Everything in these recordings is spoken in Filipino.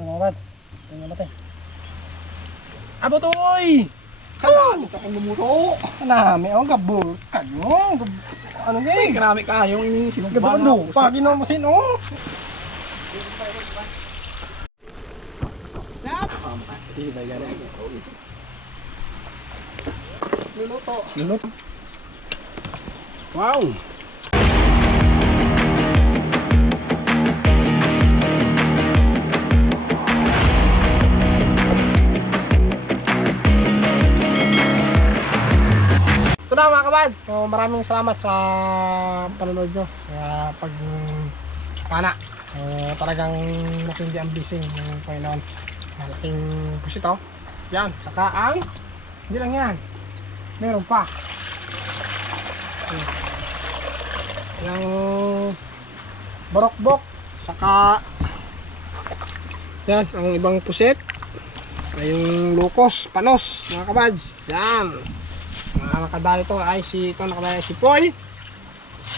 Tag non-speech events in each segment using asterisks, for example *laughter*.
Mga kabads. Tingnan natin. Abot oy! Kala, ito kang lumuto. Kanami ang gabol. Kanyo. Ano nga eh? grabe ka. Yung sinugban Gabando. Pag inomusin oh. Luluto. Lulot. Wow. Ito na mga kabad. So, maraming salamat sa panonood nyo. Sa pag pana. So, talagang matindi ang blessing ng Panginoon. Malaking pusito. Yan. Saka ang hindi lang yan. Meron pa. Yung borokbok. Saka yan. Ang ibang pusit. Saka yung lukos. Panos. Mga kabads. Yan. Ang nakadali to ay si ito nakadali si Poy.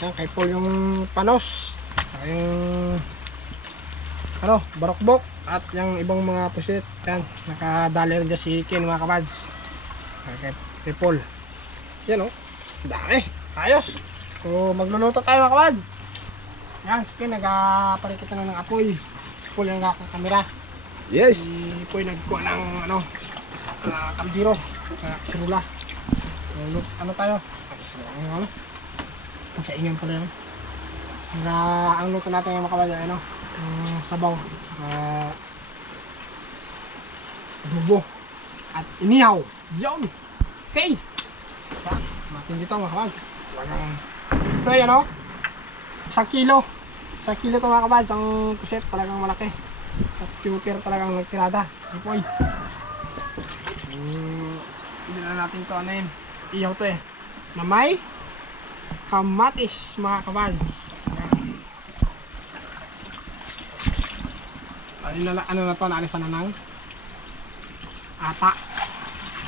Yan kay Paul yung panos. Saka yung ano, barokbok at yung ibang mga pusit. Yan, nakadali rin dyan si Ken mga kabads. Kay, kay, Paul. Yan oh. Dami. Ayos. So magluluto tayo mga kabad. Yan, si Ken nagpalikit na ng apoy. Si Paul yung nakakamera. Yes. Si Poy nagkuha ng ano, uh, kaldiro. Sa sirula. Ano, ano tayo? Ano, sa inyo pala yun. Na, ang luto natin yung makawala, ano? Ang sabaw. Uh, dubo. At inihaw. Yun! Okay! Yan. Natin dito mga kabag. Talagang, ito yan o. Isang kilo. Isang kilo ito mga kabag. Ang puset talagang malaki. Sa cuter talagang nagtirada. Ipoy. Mm, hindi na natin to ano yun. Iyaw to eh. Na may kamatis mga kabag. Ano na, ano na to? Naalisan na ng ata.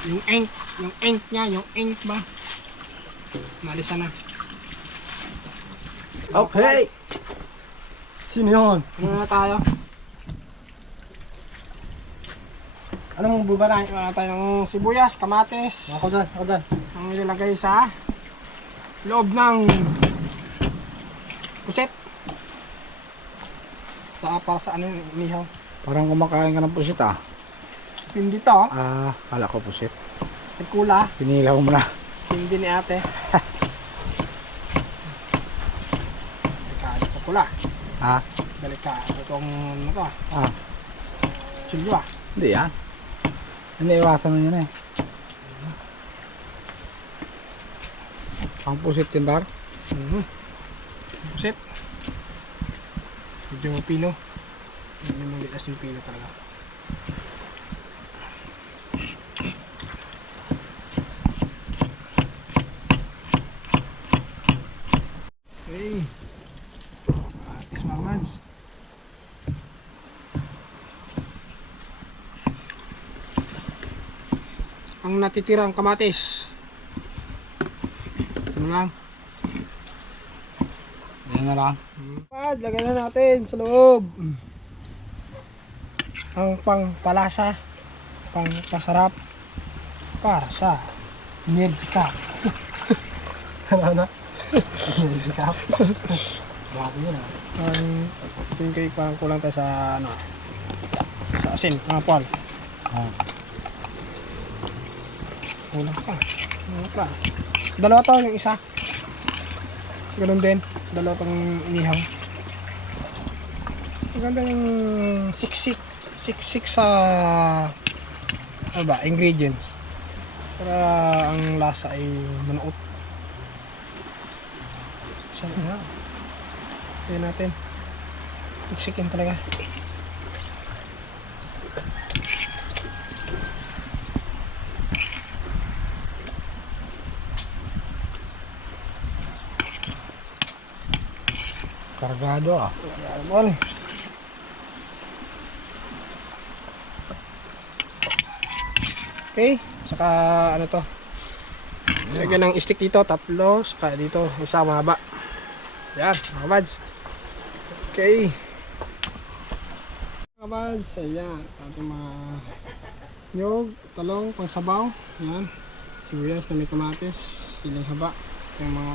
Yung ink. Yung ink niya. Yung ink ba? Naalisan na. Okay. Sino yun? Ano na tayo? Anong bubarahin? Wala tayong sibuyas, kamatis. Ako dyan, ako dyan. Ang ilalagay sa loob ng puset. Sa para sa ano yung inihaw. Parang kumakain ka ng pusit ah. Hindi to, oh. Ah, kala ko pusit. nagkula. Pinilaw mo na. Hindi ni ate. Delikado ko pula. Ha? Delikado itong ano to, Ah, silyo ah. hindi yan. Hindi, iwasan mo yun eh. Ang pusit tindar. Mhm. Puset. Medyo pino. Medyo malitas yung pino talaga. Ang natitira ang kamatis. Ito lang. Yan na lang. Pad, lagyan na natin sa loob. Ang pangpalasa, pangpasarap para sa energy cup. *laughs* ano na? energy cup. Bago yun ah. Ang tingin kayo parang kulang tayo sa ano sa asin, Paul. Ah. Kulang pa. Kulang pa. Dalawa to yung isa. Ganun din. Dalawa tong inihaw. Maganda yung siksik. Siksik sa ano ba, ingredients. Para ang lasa ay manuot. Siya nga. Tignan natin. Siksikin talaga. Kargado ah. Bon. Okay, saka ano to? Lagyan ng stick dito, tatlo, saka dito, isa mahaba. Yan, mga buds. Okay. Kabads, ayan. Ating mga nyog, talong, pangsabaw. Ayan. Sibuyas na may kamatis, siling haba. Yung mga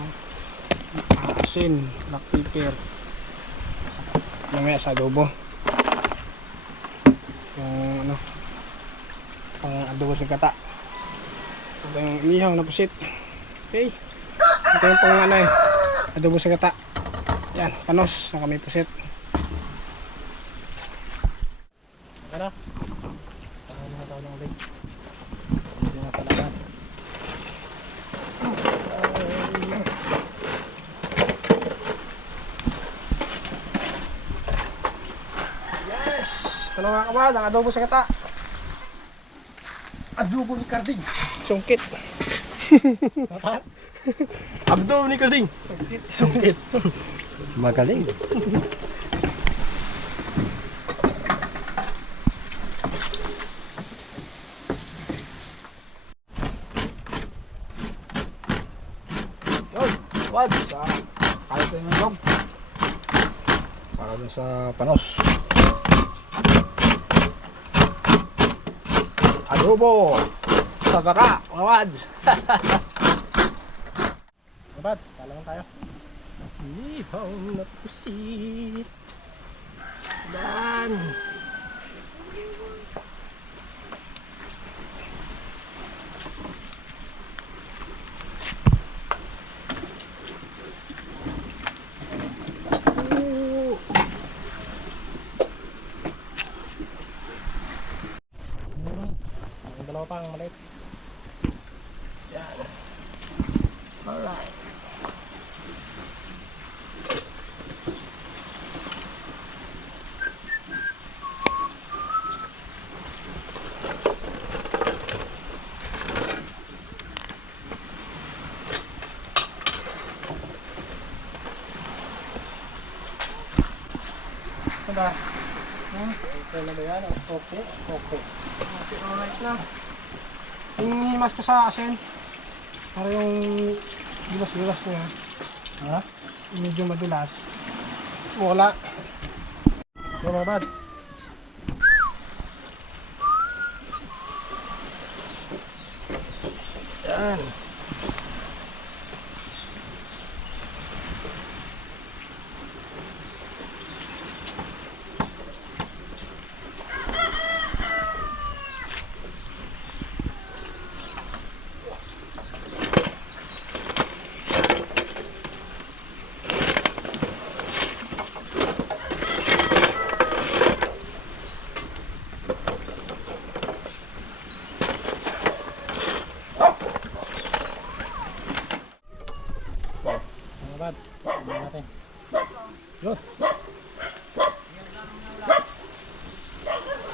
asin, black pepper. Mamaya sa adobo. Yung ano, pang adobo sa gata. Ito yung inihaw na pusit. Okay. Ito yung pang ano eh, adobo sa gata. Yan, panos na kami pusit. Ano? Ano na tayo ng ulit? Hindi na talaga. Yes! Mga kabad, ang adobo sa kata. Adobo ni Carding. Sungkit. *laughs* Adobo ni Carding. Sungkit. *laughs* Magaling. Yun, wads. Ah, kaya tayo ng log. Para dun sa panos. Adobo. Sa kaka, mga wads. *laughs* Kabad, talagang tayo. Ihaw na pusit. Dan. Ang dalawa pang maliit. Yan. Alright. Ito ba? Hmm? Okay na ba yan? Okay? Okay. Okay, alright na. Yung himas ko sa asin, para yung bilas-bilas niya, Ha? medyo madulas. Wala. Yung mga bads. Yan. Mga bads. Tignan natin. Yun.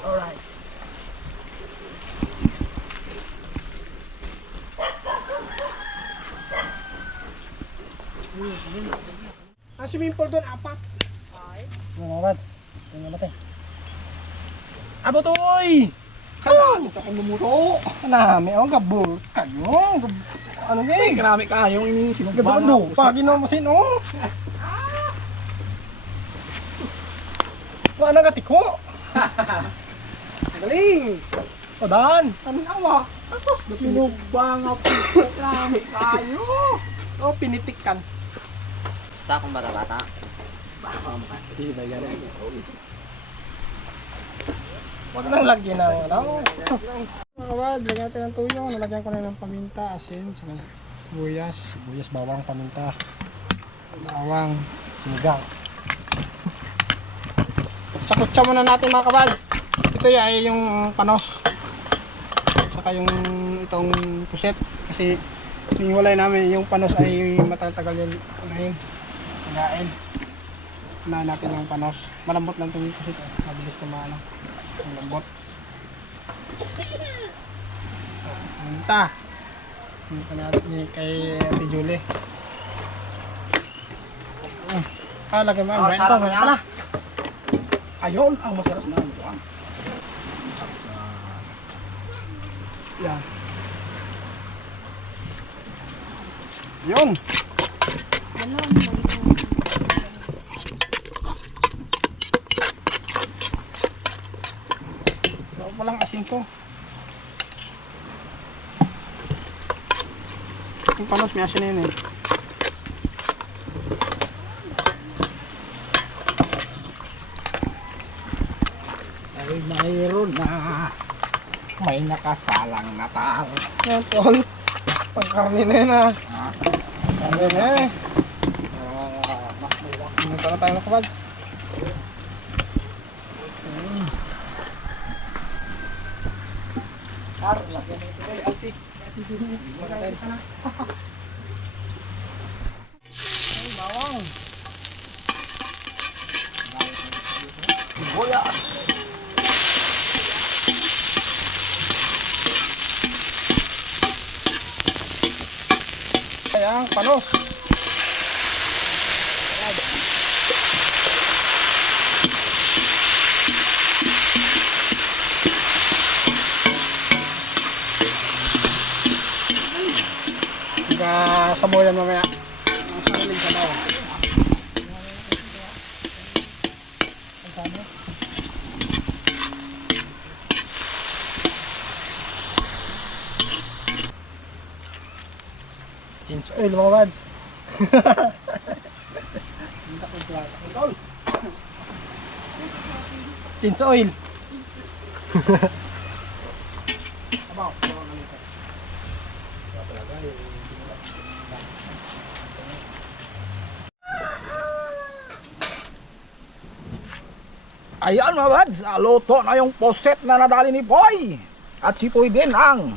Alright. Ang swimming pool doon, apat. Mga wads. Tingnan natin. Abotoy! Kaya, ito akong lumuto. Nami, ang gabur. Kayo, gab... Ano nga eh? Marami ka, yung Gabado, sinugbahan pa ginamusin, oh! Wala nga tiko! Galing! O, Dan! Ano awa? Sinugbang ako. Marami kayo. O, pinitikan. Basta akong bata-bata. Hindi ba yan? Huwag nang lagyan ng ano. Mga kabad, lagyan natin ng tuyo. Nalagyan ko na ng paminta, asin, saka buyas, Buyas, bawang, paminta, bawang. sinigang. Sakutsa muna natin mga kabad. Ito ya, ay yung panos. Saka yung itong puset. Kasi yung walay namin, yung panos ay matatagal yung unahin. Kagain. Unahin natin yung panos. Malambot lang itong puset. eh. Mabilis kumaano. Ang lambot. Punta. Punta natin kay Ate Julie. Ah, lagyan mo. Ito, may niya. pala. Ayun, ang masarap na. Yan. Yun. palang asin to. Yung panos, may asin na yun eh. Ay, mayroon na. May nakasalang na tao. Yan, tol. Pangkarni na yun ah. Karni na eh. Pumunta na tayo ng kabad. Ay, bawang. Sibuyas. Ayan, panos. Saboyan mamaya. Ang sariling sabaw. Change oil mga wads. Change oil. Abaw, abaw na nito. Ayan mga bads, luto na yung poset na nadali ni Boy. At si Boy din ang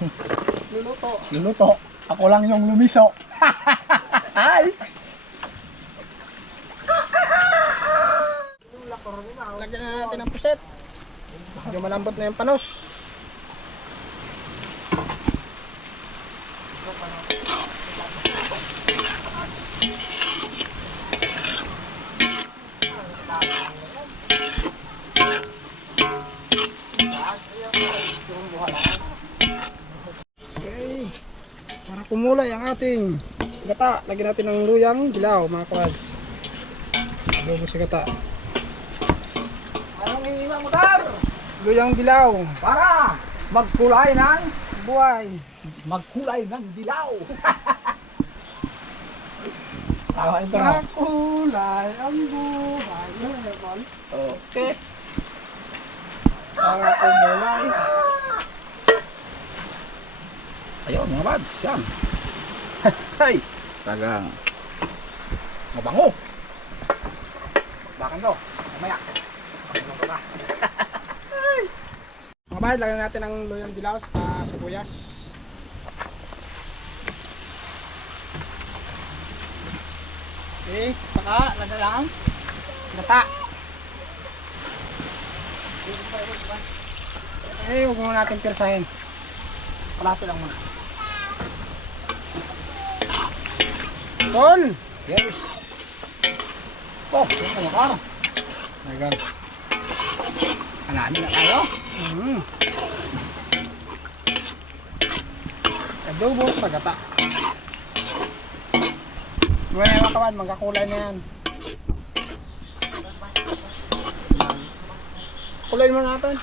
*laughs* Luluto. luluto. Ako lang yung lumiso. *laughs* Ay! Lagyan na natin ng puset. Medyo malambot na yung panos. Okay. Para kumulay ang ating gata, lagyan natin ng luyang dilaw mga kawads. Adobo sa gata. Anong iniwan mo dar? Luyang dilaw. Para magkulay ng Buhay. magkulay ng dilaw. *laughs* Tama ito ha? Makulay ang buhay. Na? Okay. Para kumulay. Ayun mga bads, yan. *laughs* Hay! Tagang mabango. Bakit to? Mamaya. Ano ba? *laughs* Mga bahay, lagyan natin ang luyang dilaw sa sibuyas. Okay, saka lagyan lang gata. Eh, huwag muna natin pirsahin. Palati lang muna. Tol! Yes. Oh, ang makar. Ayan. Hanapin na tayo. Mm. Adobo sa gata. Ngayon mga kawan, magkakulay na yan. Kulayin mo natin.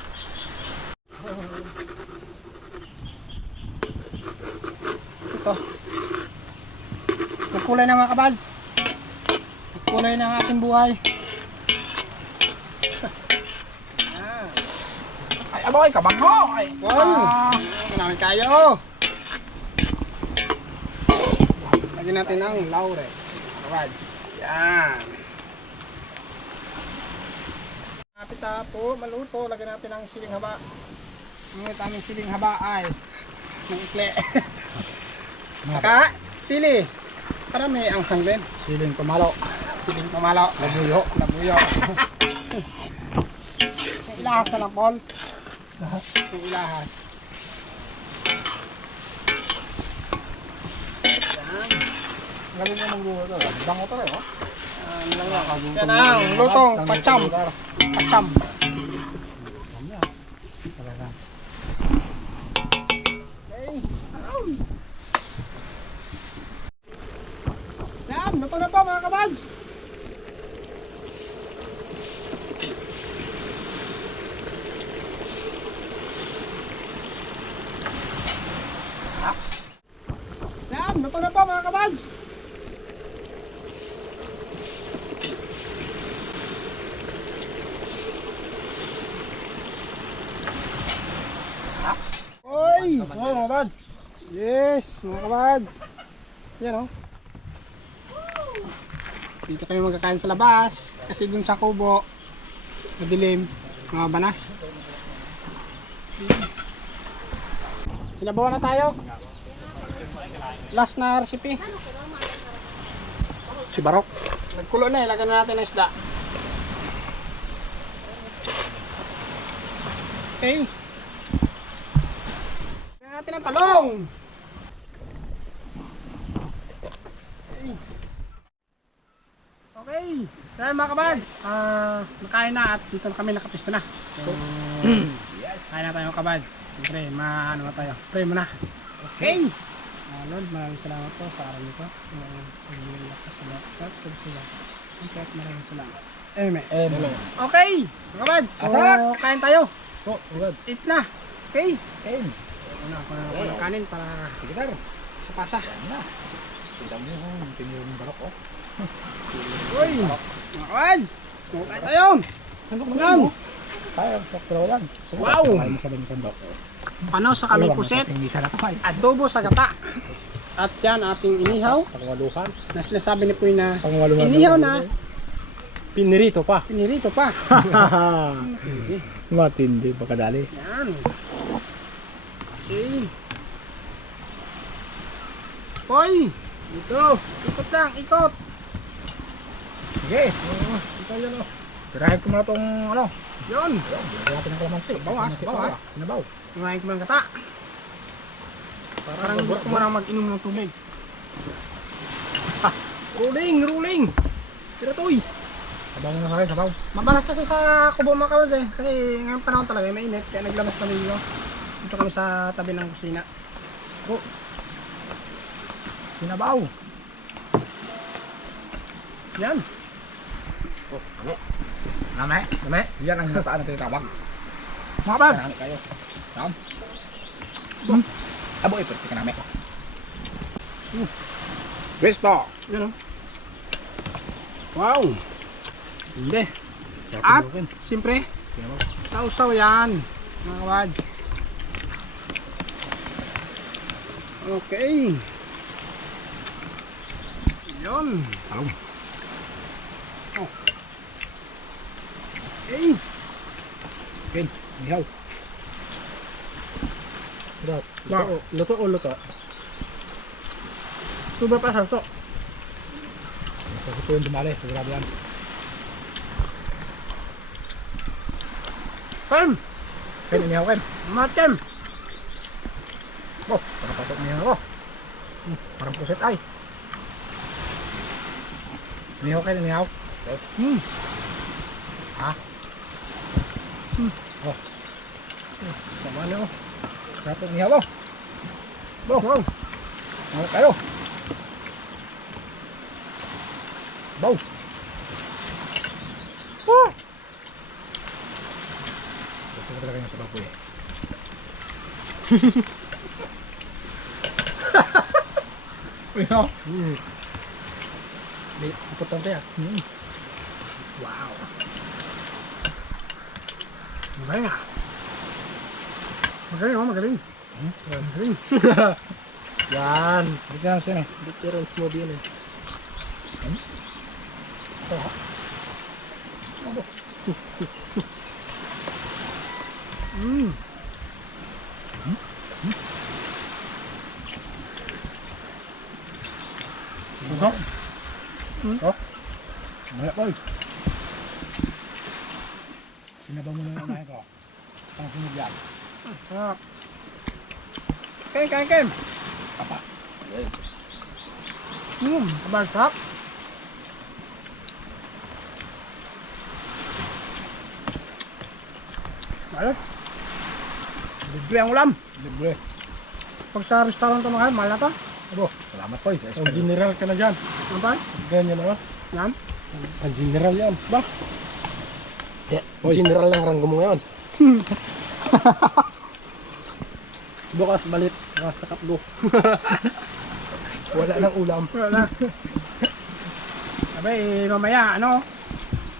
Nagkulay na mga kabal. Nagkulay na ang ating buhay. *laughs* Ay, aboy, kabango. Ay, Wal! ah, namin kayo. Lagyan natin ng laurel. Rads. Yan. Kapit po, maluto. Lagyan natin ng siling haba. Ngunit aming siling haba ay ng ikle. *laughs* Saka, sili. Para may anghang din. siling pamalo. Siling pamalo. Labuyo. Labuyo. *laughs* Ilahas na lang, Paul. Yung ilahas. Galing mo magluto to. Bango to rin, oh. Yan lang yan. Yan ang lutong pacham. Pacham. Yan, luto na po mga kabags. Yan, luto na po mga kabags. Oy, mga kabags. Yes, mga kabags. Yan o. Oh. Dito kami magkakain sa labas. Kasi dun sa kubo, madilim, mga banas. Sinabawan na tayo. Last na recipe. Si Barok. Nagkulo na, ilagyan na natin ng isda. Okay. Ilagyan natin ang talong. Okay. Kaya mga kabads, ah, nakain na at dito na kami nakapisto na. So, *clears throat* kain na tayo kabad. Siyempre, maano na tayo. Pray mo na. Okay. Uh, Lord, maraming salamat po sa araw nito. Uh, Pag-ilakas sa lahat. Ang kahit maraming salamat. Amen. Amen. Okay. Mga kabad. So, Atak! kain tayo. Po, ugad. Eat na. Okay. Amen. Una, para para kanin para Sige tar. sa pasa. Yan na. Kita mo yung tinuro ng Barok oh. Uy. Mga kabad. So, kain tayo. Sandok Yan. Kaya, sakto yan. Sige, Wow! Sabihin ng sandok. Paano sa kami puset? Kay. Adobo sa gata. At yan ating inihaw. Pangwaluhan. Na sinasabi ni Puy na Pangwaluhan. inihaw na, Pinirito pa. pinirito pa. *laughs* Matindi, pagkadali. Yan. Okay. Hoy! Dito. Ikot lang, ikot. Sige. Oo, ito yun oh. Tirahin ko muna tong ano. Yun. Lagyan natin ng kalamansi. Bawas, bawas. pa. Sinabaw. Kumain ko ng gata. Parang gusto mo na mag-inom ng tubig. Ruling, ruling! Tira toy! Sabaw mo na akin, sabaw. Mabalas kasi sa kubo mga kawad eh. Kasi ngayong panahon talaga may init. Kaya naglabas kami dito. Dito kami sa tabi ng kusina. Sinabaw. Yan. Oh, ano? Name. Name. Yan ang nataan na tinatawag. Mga bag. Kailangan kayo. Tam. Hmm. Abo, eh, pwede ka namin. Gusto. Yan o. Wow! Hindi. At, siyempre, sausaw yan. Mga kawad. Okay. Yun. Talong. Oh. Okay. Ken, ihaw. Sarap. Wow. Luto o luto? Tuba pa sarso. Ito yung dumali. Sigurado yan. Kem! Ken, inihaw Ken. Matem! Oh, nakapasok niya ako. Hmm, Parang puset ay. Inihaw Ken, inihaw. Hmm. Ha? Hmm. Oh. Sama niyo. Sarap ang ihaw oh. Wow. wow. Ano kayo? Bow. Oh. Ko talaga yung sa baboy eh. *laughs* Uy, no? Hmm. Importante ah. Hmm. Wow. Magaling ah. Magaling oh, magaling. Hmm? Magaling. *laughs* Yan. Hindi ka siya eh. Veteran mo din eh. Ito ha. Mm. Ito. Hmm? Oh. Maya boy. Sinabaw mo na. Ang sunog yan. Ah. Kain, kain, kain. Papa. Hmm, kabal sarap. Ayos. Libre ang ulam. Libre. Pag sa restaurant ito mahal, mahal na to. Abo. Salamat boy. Sa Ang general ka na dyan. Ano ba? Ganyan na. Yan. Ang general yan. Ba? Boy. General lang ranggo mo ngayon. *laughs* Bukas balit. Sa kapdo. Wala nang ulam. Wala. Abay, mamaya, ano?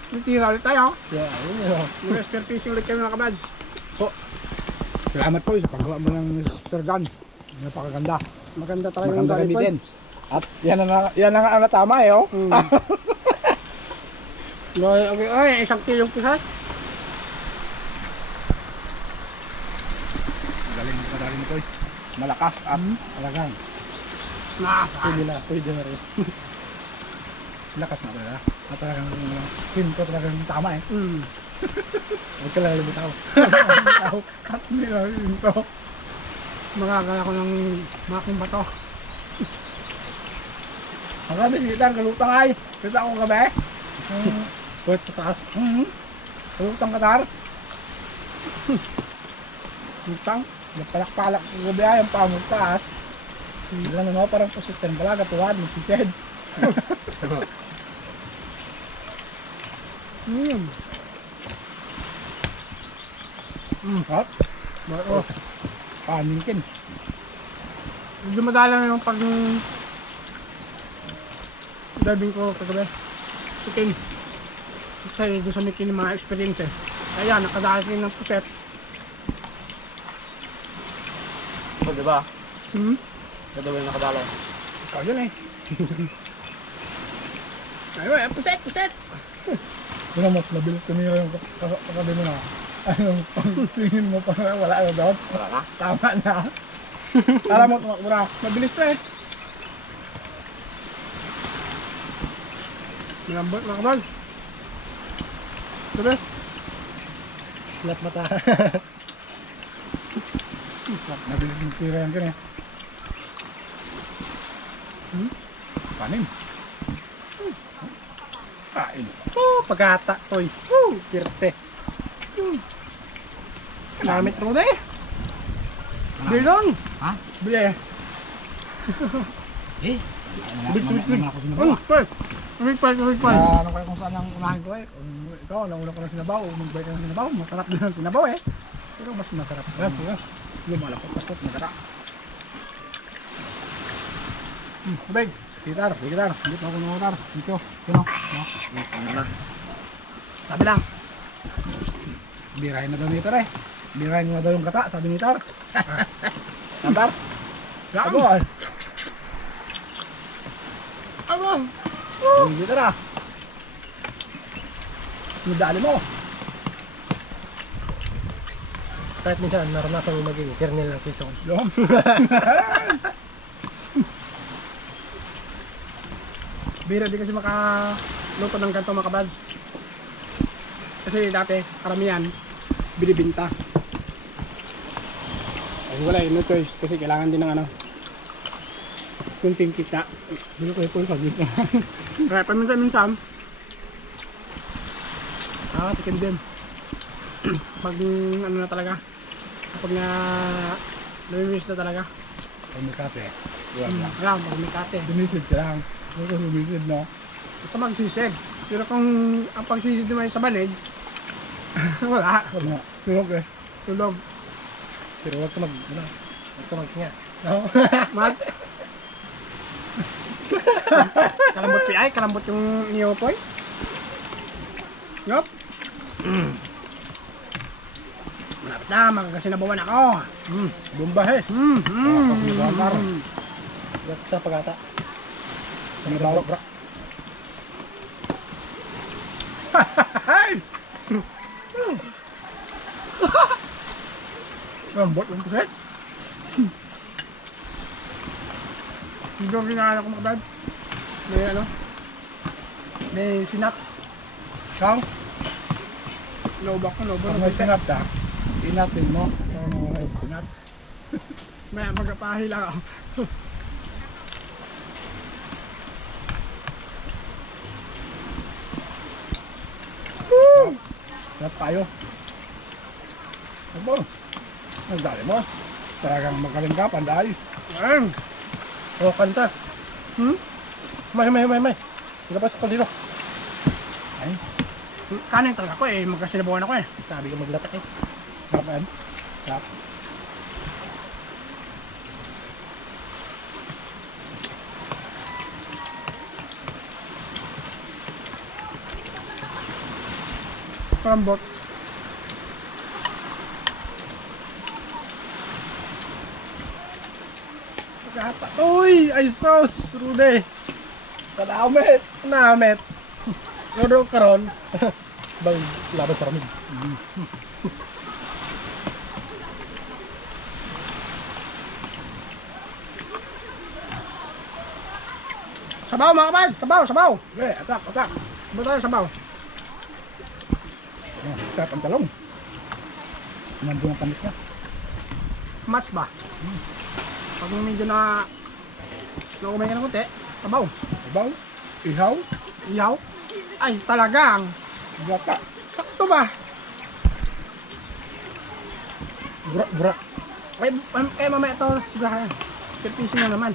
Titira ulit tayo. Yeah, yun yun. Master fishing ulit kami mga kabads. Salamat po sa paggawa mo ng Mr. Gun. Napakaganda. Maganda talaga yung Maganda ko. gamitin. At yan ang, yan ang ano, tama eh, oh. Mm. *laughs* Okay, okay, ay, isang kilong pisas. Eh. Malakas at talagang. Na, Pwede na, pwede na rin. *laughs* Lakas na talaga. At talagang pin ko talagang tama eh. mm. *laughs* Huwag ka lang lumitaw. *laughs* At nilawin ko. Magagala ko ng making bato. Ang gabi, gitar, kalutang ay. Kita ko gabi. Ang Puwet sa taas. Kalutang katar. Lutang. Napalak-palak ko gabi ay. Ang pamog taas. Ilan na mo, parang positin pala. Katuwad, magsisid. *laughs* Mm. Mm, hot. Oh, Paningkin. medyo madala na yung pag diving ko kagabi. Chicken. Kasi doon sa Mickey ng mga experience eh. Kaya nakadali ng puset. O, di ba? Hmm? Ito ba yung nakadala? Ikaw yun eh. *laughs* Ayun eh, puset, puset. Ano mas mabilis tumira yung kakabi mo na. Anong pang-tingin mo pa wala na doon? Wala na? Tama na. Alam mo, tumakbo na. Mabilis to eh. Malambot mga kabal. Slap mata. *laughs* Mabilis yung tira yan kanya. Hmm? Panin. Kain. Oh, pagkata toy. Oh, kirte. Hmm. Namit mo na eh. Bilon. Ha? Bili. *laughs* Eh? Ako Oh, pal. Big pal, big pal. Ano kaya kung saan ang unahin ko eh. Ikaw, nauna ko ng sinabaw, magbay ka ng sinabaw, masarap din ang sinabaw eh. Pero mas masarap. Yes, yes. Lumalakot-lakot, magkata. Hmm, big. Gitar, gitar. Pa ako ng gitar. Dito. Sino? No? Sabi lang. Birahin na daw ni Tar eh. Birahin mo na daw yung kata, sabi ni Tar. *laughs* Tar? Lam. Abo ah. Abo. Yung gitar ah. Medali mo. Kahit minsan naranasan mo maging kernel ng Quezon. Yung. *laughs* Bira di kasi makaluto ng ganito mga. Kasi dati, karamihan, binibinta. Ay wala eh, no choice. Kasi kailangan din ng ano, kunting kita. Dito ko ito sa gitna. Kaya paminsan-minsan, ah, chicken din. *clears throat* Pag ano na talaga, kapag na namimiss na talaga. Pag may kape. Iwan Hmm, lang. alam, pag may kate. Dumisid ka lang. Huwag ka sumisid no. Basta magsisid. Pero kung ang pagsisid naman sa banid, *laughs* wala. Ano? Tulog eh. Tulog. Pero huwag ka mag... Ano? Huwag ka magtinga. *laughs* Mat. kalambot pi ay, kalambot yung niyopoy. Yup. Malapit na, magkasinabawan ako. Hmm. Bumbahe. Hmm, hmm. Kapag hmm. Yak sa pagata. Sinibaw. Bra. Lambot yung puset. Hindi ko ginagawa ko makadad. May ano? May sinap. Kang, Lobak ko, lobak. may sinap ka, inatin mo. Ano mo *laughs* may sinap? May magpahila ako. Sinap tayo. Abo. Ang dali mo. Talagang magaling ka, panday. Ayun. Oh, kanta. Hmm? May, may, may, may. Ilabas ko dito. Ay, Kanin talaga ko eh. Magkasinabawan ako eh. sabi ko maglatak eh. ครับอันครับความบด Kata, uy, ay sauce, rude. Tanaw met, na met. Pero *laughs* karon, *laughs* bang laban sa ramen. Sabaw mga kapag, sabaw, sabaw. Eh, atak, atak. Sabaw tayo, sabaw. Oh, sarap ang talong. Nandun ang tamis niya. Match ba? Pag medyo na nakumay ka ng konti, sabaw. Ibaw, ihaw, Iyaw. Ay, talagang. gata, Sakto ba? bura, bura. Ay, eh mamaya ito, sigahan. Pipisin na naman.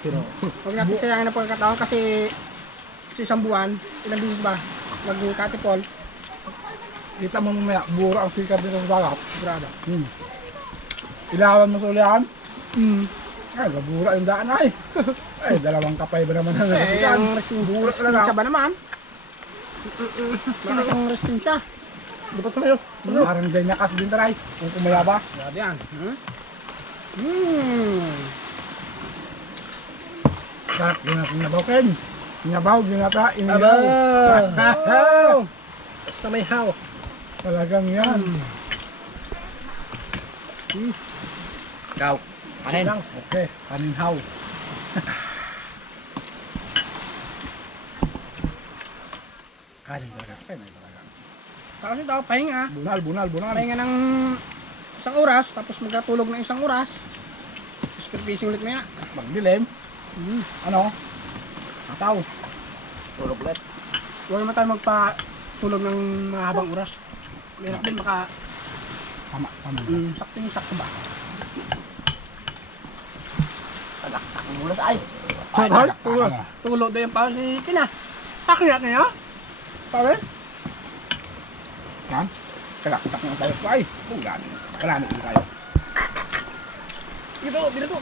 Pero, *laughs* Huwag natin sayangin na pagkataon kasi sa isang buwan, ilang bisis ba? Mag-katipol, kita mo mamaya, bura ang sikat dito sa dagat. sigurado. Hmm. Ilawan mo sa ulihan. Hmm. Ay, gabura yung daan ay. *laughs* ay, dalawang kapay ba naman ang Eh, nagsikan? ang resting siya ba naman? Bakit ang resting siya? Dapat tumayo. Tumayo. Parang ganyan kas din taray. Kung kumaya ba? Grabe yan. Hmm? Hmm. Sarap din natin nabaw, Ken. Sinabaw, ginata, Aba! inilaw. Basta may haw. Talagang yan. Ikaw. Kanin. Okay, kaninhaw. *laughs* Kanin talaga. Kanin talaga. Kasi daw, pahinga. Bunal, bunal, bunal. Pahinga ng isang oras, tapos magkatulog ng isang oras. Tapos pipising ulit maya. Magdilim. Hmm. Ano? Ataw. Tulog ulit. Huwag naman tayo magpatulog ng mahabang oras. Meron din maka Tama, tama. mm, sakto yung sakto ba? Talaktak mo muna sa ay. Ay, talaga, tulo. ano? Tulo din pao si Kina. Natin yun. Sabi? Yan. Kalak, tak na tayo. Ay, ulan. Wala na ulit tayo. Dito, dito.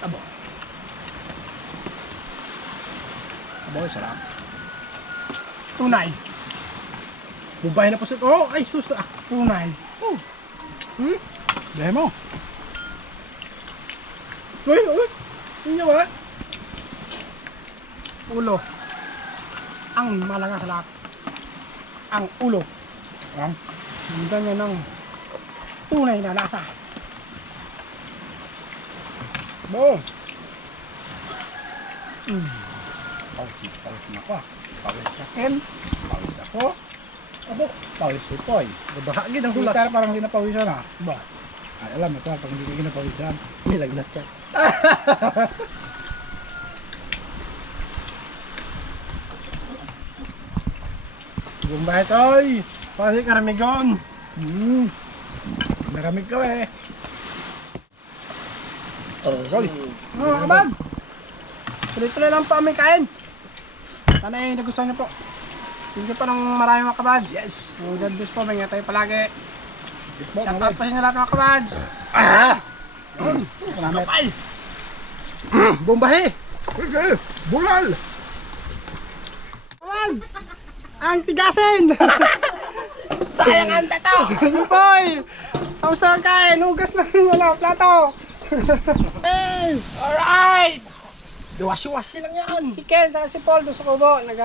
Abo. Aboy, sarap. Tunay. Bumbay na po siya. Oh, ay, sus. Ah. Tunay. Oh. Hmm? Dahil mo. Uy, uy. Hindi ba? Ulo. Ang malaga sa lahat. Ang ulo. Ang. Ang ganyan ng tunay na lasa. Boom. Mm. Pawis, pawis na ako. ah. Pawis na. And, Pawis ako. Abo, pawis si Toy. Bahagi ng hulat. Pero parang hindi na pawisan ah. ba? Ay, alam mo ito, pag hindi ka napawisan. Nilagnat ka. *laughs* Bumbay Toy! Pwede karamigon! Hmm. Naramig ka eh. Oh, Rolly. Mga kabag. Tuloy-tuloy lang po aming kain. Sana ay nagustuhan niyo po. Thank you po ng maraming mga kabag. Yes. So, God bless po. Mga tayo palagi. Shout out pa sa inyo lahat mga kabag. Ah! Salamat. Kapay. Bumbahe! Sige! Bulal! Kabag. Ang tigasin. *laughs* Sayang ang tato. Yung *laughs* boy. Tapos na ang kain. Hugas na yung ano, plato. hey. Alright. Diwashi-washi lang yan! Si Ken, saka si Paul doon sa kubo. Nag,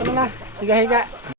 ano na, higa-higa.